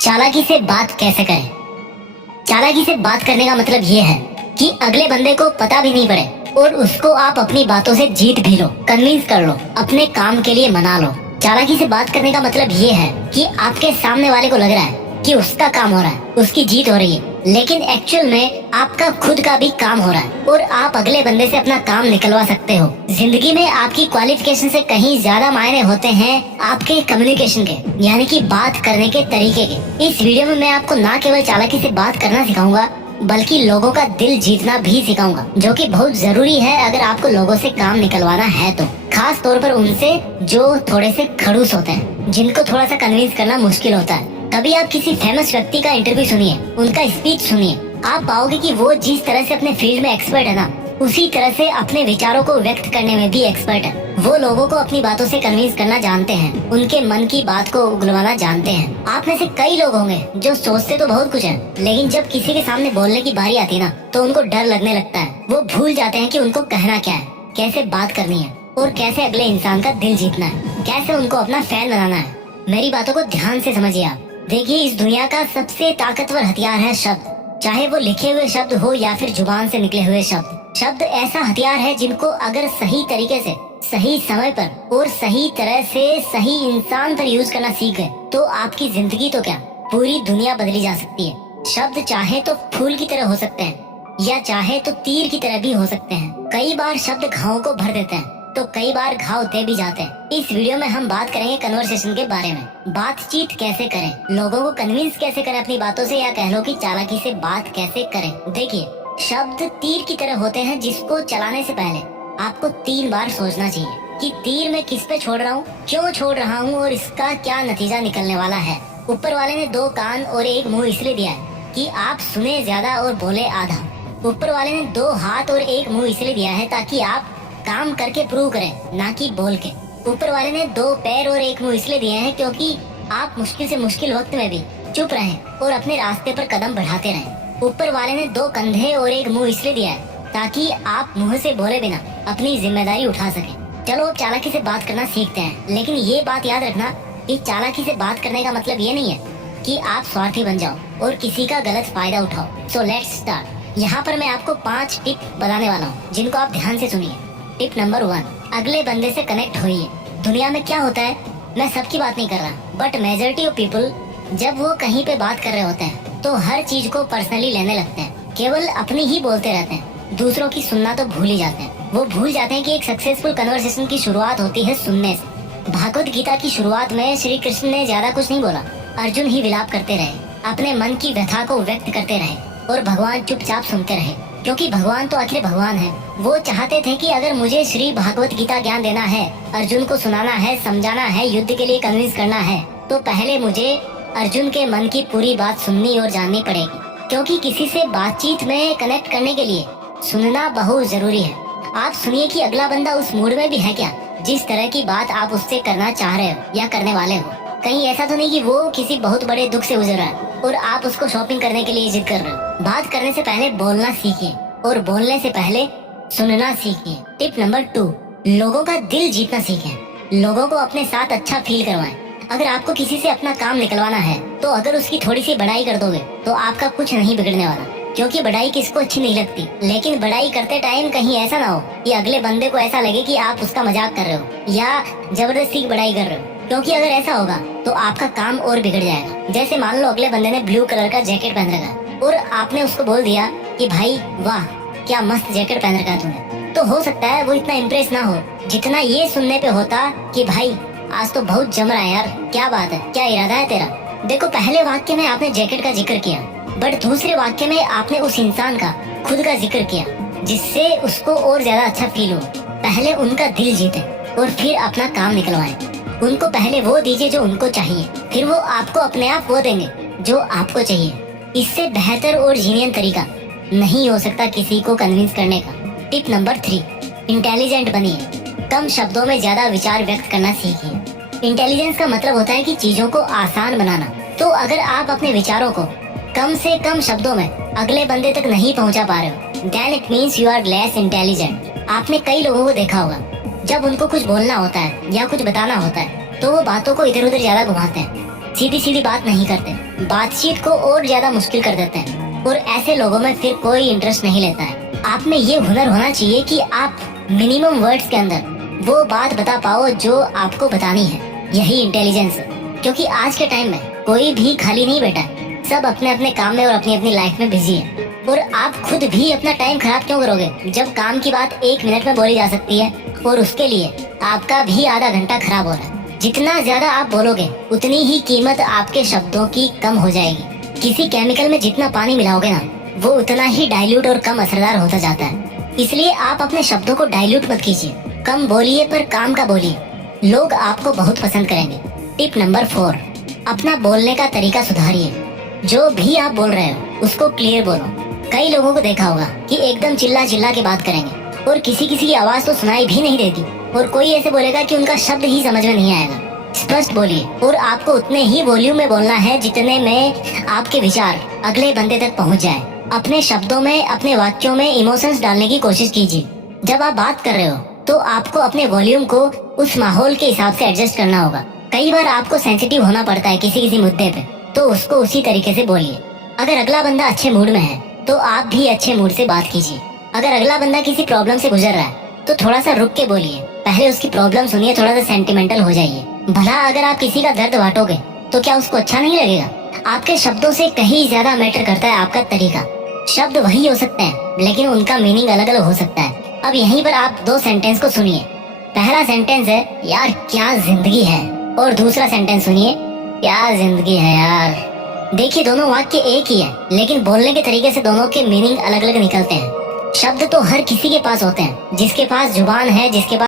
चालाकी से बात कैसे करें। चालाकी से बात करने का मतलब ये है कि अगले बंदे को पता भी नहीं पड़े और उसको आप अपनी बातों से जीत भी लो, कन्विंस कर लो, अपने काम के लिए मना लो। चालाकी से बात करने का मतलब ये है कि आपके सामने वाले को लग रहा है कि उसका काम हो रहा है, उसकी जीत हो रही है, लेकिन एक्चुअल में आपका खुद का भी काम हो रहा है और आप अगले बंदे से अपना काम निकलवा सकते हो। जिंदगी में आपकी क्वालिफिकेशन से कहीं ज्यादा मायने होते हैं आपके कम्युनिकेशन के, यानी कि बात करने के तरीके के। इस वीडियो में मैं आपको ना केवल चालाकी से बात करना सिखाऊंगा बल्कि लोगों का दिल जीतना भी सिखाऊंगा, जो कि बहुत जरूरी है अगर आपको लोगों से काम निकलवाना है तो। खास तौर पर उनसे जो थोड़े से खड़ूस होते हैं, जिनको थोड़ा सा कन्विंस करना मुश्किल होता है। कभी आप किसी फेमस व्यक्ति का इंटरव्यू सुनिए, उनका स्पीच सुनिए, आप पाओगे कि वो जिस तरह से अपने फील्ड में एक्सपर्ट है ना, उसी तरह से अपने विचारों को व्यक्त करने में भी एक्सपर्ट है। वो लोगों को अपनी बातों से कन्विंस करना जानते हैं, उनके मन की बात को उगलवाना जानते हैं। आप में से कई लोग होंगे जो सोचते तो बहुत कुछ है, लेकिन जब किसी के सामने बोलने की बारी आती है ना, तो उनको डर लगने लगता है। वो भूल जाते हैं कि उनको कहना क्या है, कैसे बात करनी है और कैसे अगले इंसान का दिल जीतना है, कैसे उनको अपना फैन बनाना है। मेरी बातों को ध्यान से समझिए आप। देखिए, इस दुनिया का सबसे ताकतवर हथियार है शब्द, चाहे वो लिखे हुए शब्द हो या फिर जुबान से निकले हुए शब्द। शब्द ऐसा हथियार है जिनको अगर सही तरीके से, सही समय पर और सही तरह से सही इंसान पर यूज करना सीख गए तो आपकी जिंदगी तो क्या, पूरी दुनिया बदली जा सकती है। शब्द चाहे तो फूल की तरह हो सकते हैं या चाहे तो तीर की तरह भी हो सकते हैं। कई बार शब्द घावों को भर देते हैं तो कई बार घाव दे भी जाते हैं। इस वीडियो में हम बात करेंगे कन्वर्सेशन के बारे में। बातचीत कैसे करें, लोगों को कन्विंस कैसे करें अपनी बातों से, या कह लो कि चालाकी से बात कैसे करें। देखिए, शब्द तीर की तरह होते हैं जिसको चलाने से पहले आपको 3 बार सोचना चाहिए कि तीर मैं किस पे छोड़ रहा हूँ, क्यों छोड़ रहा हूँ और इसका क्या नतीजा निकलने वाला है। ऊपर वाले ने 2 कान और 1 मुंह इसलिए दिया है कि आप सुने ज्यादा और बोले आधा। ऊपर वाले ने 2 हाथ और 1 मुंह इसलिए दिया है ताकि आप काम करके प्रूव करें, ना कि बोल के। ऊपर वाले ने 2 पैर और 1 मुंह इसलिए दिए हैं क्योंकि आप मुश्किल से मुश्किल वक्त में भी चुप रहें और अपने रास्ते पर कदम बढ़ाते रहें। ऊपर वाले ने 2 कंधे और 1 मुंह इसलिए दिया है ताकि आप मुंह से बोले बिना अपनी जिम्मेदारी उठा सकें। चलो अब चालाकी से बात करना सीखते हैं, लेकिन ये बात याद रखना कि चालाकी से बात करने का मतलब ये नहीं है कि आप स्वार्थी बन जाओ और किसी का गलत फायदा उठाओ। So let's start. यहाँ पर मैं आपको 5 टिप बताने वाला हूँ जिनको आप ध्यान से सुनिए। टिप नंबर 1, अगले बंदे से कनेक्ट होइए। दुनिया में क्या होता है, मैं सबकी बात नहीं कर रहा, बट मेजॉरिटी ऑफ पीपल जब वो कहीं पे बात कर रहे होते हैं तो हर चीज को पर्सनली लेने लगते हैं, केवल अपनी ही बोलते रहते हैं, दूसरों की सुनना तो भूल ही जाते हैं। वो भूल जाते हैं कि एक सक्सेसफुल कन्वर्सेशन की शुरुआत होती है सुनने से। भागवत गीता की शुरुआत में श्री कृष्ण ने ज्यादा कुछ नहीं बोला, अर्जुन ही विलाप करते रहे, अपने मन की व्यथा को व्यक्त करते रहे और भगवान चुपचाप सुनते रहे, क्योंकि भगवान तो अखिल भगवान है। वो चाहते थे कि अगर मुझे श्री भागवत गीता ज्ञान देना है, अर्जुन को सुनाना है, समझाना है, युद्ध के लिए कन्विंस करना है, तो पहले मुझे अर्जुन के मन की पूरी बात सुननी और जाननी पड़ेगी। क्योंकि किसी से बातचीत में कनेक्ट करने के लिए सुनना बहुत जरूरी है। आप सुनिए कि अगला बंदा उस मूड में भी है क्या, जिस तरह की बात आप उससे करना चाह रहे हो या करने वाले हो। कहीं ऐसा तो नहीं कि वो किसी बहुत बड़े दुख से गुजर रहा है और आप उसको शॉपिंग करने के लिए जिद कर रहे हो। बात करने से पहले बोलना सीखिए और बोलने से पहले सुनना सीखिए। टिप नंबर 2, लोगों का दिल जीतना सीखें। लोगों को अपने साथ अच्छा फील करवाएं। अगर आपको किसी से अपना काम निकलवाना है तो अगर उसकी थोड़ी सी बड़ाई कर दोगे तो आपका कुछ नहीं बिगड़ने वाला, क्योंकि बड़ाई किसको अच्छी नहीं लगती। लेकिन बड़ाई करते टाइम कहीं ऐसा ना हो कि अगले बंदे को ऐसा लगे कि आप उसका मजाक कर रहे हो या जबरदस्ती बड़ाई कर रहे हो, क्योंकि अगर ऐसा होगा तो आपका काम और बिगड़ जाएगा। जैसे मान लो अगले बंदे ने ब्लू कलर का जैकेट पहन रखा और आपने उसको बोल दिया कि भाई वाह क्या मस्त जैकेट पहन रखा है तूने, तो हो सकता है वो इतना इम्प्रेस ना हो जितना ये सुनने पे होता कि भाई आज तो बहुत जम रहा है यार, क्या बात है, क्या इरादा है तेरा। देखो, पहले वाक्य में आपने जैकेट का जिक्र किया, बट दूसरे वाक्य में आपने उस इंसान का खुद का जिक्र किया, जिससे उसको और ज्यादा अच्छा फील हो। पहले उनका दिल जीते और फिर अपना काम निकलवाएं। उनको पहले वो दीजिए जो उनको चाहिए, फिर वो आपको अपने आप वो देंगे जो आपको चाहिए। इससे बेहतर और जीनियन तरीका नहीं हो सकता किसी को कन्विंस करने का। टिप नंबर 3, इंटेलिजेंट बनिए। कम शब्दों में ज्यादा विचार व्यक्त करना सीखिए। इंटेलिजेंस का मतलब होता है कि चीजों को आसान बनाना। तो अगर आप अपने विचारों को कम से कम शब्दों में अगले बंदे तक नहीं पहुंचा पा रहे हो, then it means you are less intelligent. आपने कई लोगों को देखा होगा, जब उनको कुछ बोलना होता है या कुछ बताना होता है तो वो बातों को इधर उधर ज्यादा घुमाते हैं, सीधी सीधी बात नहीं करते। बातचीत को और ज्यादा मुश्किल कर देते हैं और ऐसे लोगों में फिर कोई इंटरेस्ट नहीं लेता है। आप में ये हुनर होना चाहिए कि आप मिनिमम वर्ड्स के अंदर वो बात बता पाओ जो आपको बतानी है। यही इंटेलिजेंस है, क्योंकि आज के टाइम में कोई भी खाली नहीं बैठा है। सब अपने अपने काम में और अपनी अपनी लाइफ में बिजी है। और आप खुद भी अपना टाइम खराब क्यों करोगे जब काम की बात 1 मिनट में बोली जा सकती है और उसके लिए आपका भी आधा घंटा खराब हो रहा है। जितना ज्यादा आप बोलोगे उतनी ही कीमत आपके शब्दों की कम हो जाएगी। किसी केमिकल में जितना पानी मिलाओगे ना, वो उतना ही डाइल्यूट और कम असरदार होता जाता है। इसलिए आप अपने शब्दों को डाइल्यूट मत कीजिए, कम बोलिए पर काम का बोलिए। लोग आपको बहुत पसंद करेंगे। टिप नंबर 4, अपना बोलने का तरीका सुधारिए। जो भी आप बोल रहे हो उसको क्लियर बोलो। कई लोगों को देखा होगा कि एकदम चिल्ला चिल्ला के बात करेंगे और किसी किसी की आवाज तो सुनाई भी नहीं देती, और कोई ऐसे बोलेगा कि उनका शब्द ही समझ में नहीं आएगा। स्पष्ट बोलिए और आपको उतने ही वॉल्यूम में बोलना है जितने में आपके विचार अगले बंदे तक पहुंच जाए। अपने शब्दों में, अपने वाक्यों में इमोशंस डालने की कोशिश कीजिए। जब आप बात कर रहे हो तो आपको अपने वॉल्यूम को उस माहौल के हिसाब से एडजस्ट करना होगा। कई बार आपको सेंसिटिव होना पड़ता है किसी किसी मुद्दे पे, तो उसको उसी तरीके से बोलिए। अगर अगला बंदा अच्छे मूड में है तो आप भी अच्छे मूड से बात कीजिए। अगर अगला बंदा किसी प्रॉब्लम से गुजर रहा है तो थोड़ा सा रुक के बोलिए, पहले उसकी प्रॉब्लम सुनिए, थोड़ा सा सेंटिमेंटल हो जाइए। भला अगर आप किसी का दर्द बांटोगे तो क्या उसको अच्छा नहीं लगेगा? आपके शब्दों से कहीं ज्यादा मैटर करता है आपका तरीका। शब्द वही हो सकते हैं लेकिन उनका मीनिंग अलग अलग हो सकता है। अब यहीं पर आप 2 सेंटेंस को सुनिए। पहला सेंटेंस है, यार क्या जिंदगी है, और दूसरा सेंटेंस सुनिए, क्या जिंदगी है यार। देखिए दोनों वाक्य एक ही है, लेकिन बोलने के तरीके से दोनों के मीनिंग अलग अलग निकलते हैं। शब्द तो हर किसी के पास होते हैं, जिसके पास जुबान है, जिसके पास